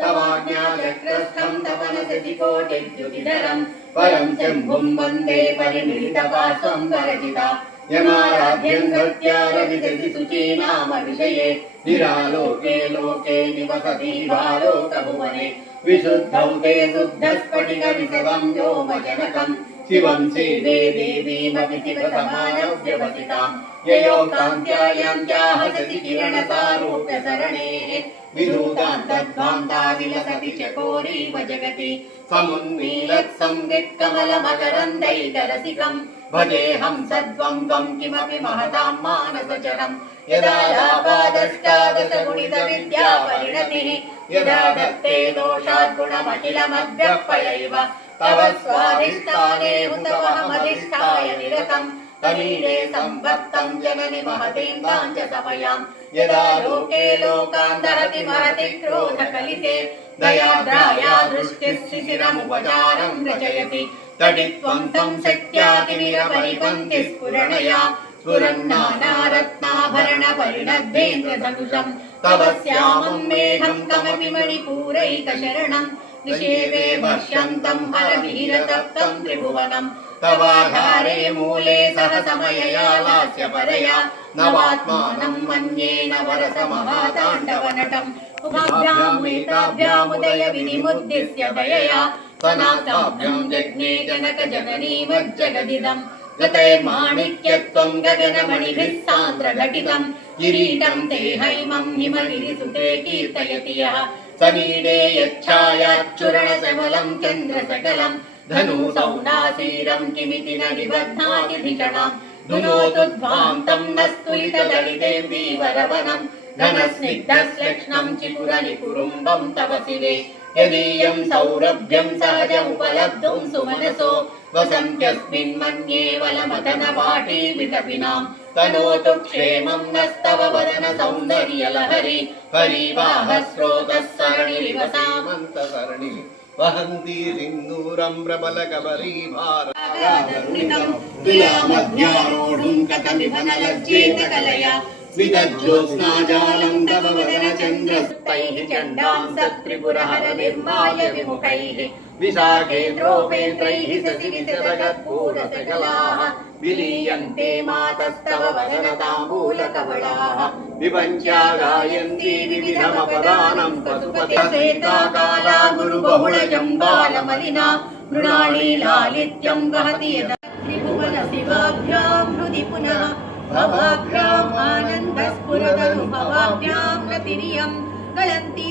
तवाज्ञाचक्रस्थं तपनसतिकोटिद्युतिधरं परं शम्भुं वन्दे परिमिलितवासं वरजिता यमाराध्यं गत्यारविदति शुचीनाम विषये निरालोके लोके निवसति भालोकभुवने विशुद्धौ ते शुद्धस्फटिकविशदं व्योमजनकं शिवं सेवे देवीमपि शिवसमानव्यवसिताम् ययोक्तान्त्यायन्त्याहसति किरणसारूप्यसरणेः विधूतान्तध्वान्ता विलसति चकोरीव जगति समुन्मीलत्संवित्कमलमकरन्दैकरसिकम् भजेऽहं सद्वं त्वं किमपि महतां मानसचरम् यदा लाभादष्टादशगुणितविद्यापरिणतिः यदा दत्ते दोषाद्गुणमखिलमव्यक्पयैव तव स्वाधिष्ठाने हुतवहमधिष्ठाय निरतम् तमीरे संवत्तं जननि महतीं तां च समयाम् यदा लोके लोकान् दहति महति क्रोधकलिते दयाद्राया दृष्टिः शिशिरमुपचारं रचयति तडित्वं तं शक्त्यातिमिरपरिपन्ति स्फुरणया स्फुरन्नानारत्नाभरणपरिणद्धेन्द्रधनुषम् तव श्यामं मेघं कमपि मणिपूरैकशरणम् निषेवे वर्षन्तं हरमिहिरतप्तं त्रिभुवनम् तवाधारे मूले सह समयया लास्यपरया नवात्मानं मन्येन वरसमहाताण्डवनटम् उभाभ्यामेताभ्यामुदय विधिमुद्दिश्य दयया स्वनाथाभ्यां जज्ञे जनकजननीमज्जगदिदम् गतैर्माणिक्यत्वं गगनमणिभिः सान्द्रघटितं किरीटं ते हैमं हिमगिरिसुते कीर्तयति यः समीडे यच्छायाच्चूर्णशबलं चन्द्रसकलं धनुसौनासीरं किमिति न निबध्नाति धिषणाम् धुनोतुध्वां तं न स्तुलितदलितेन्दीवरवनं घनस्निग्धश्लक्ष्णं चिपुरनिकुरुम्बं तव शिवे यदीयं सौरभ्यं सहजमुपलब्धुं सुमनसो वसन्त्यस्मिन् मन्ये वलमथनपाटी विटपिनां तनोतु क्षेमं नस्तव वदन सौन्दर्यलहरी परिवाहस्रोतः सरणिरिव सामन्तसरणि वहन्ति सिन्दूरं प्रबलकबरीभारं तुलामध्यारोढुं कथमिव न लज्जेत कलया विदज्योत्स्नाजालं तव वदनचन्द्रस्तैः चण्डां सत्त्रिपुरहर निर्माय विमुखैः विशाखेन्द्रोपेन्द्रैः शशिविशदगत्पूरसकलाः विलीयन्ते मातस्तव वदनताम्बूलकवलाः विपञ्च्या गायन्ति विविधमपदानं पशुपतिश्वेताकाला गुरुबहुळजम्बालमलिना मृणाली लालित्यं वहति यदा त्रिभुवनशिवाभ्यां हृदि पुनः भवाभ्याम् आनन्दस्फुरदनुभवाभ्यां रतिरियं गलन्ति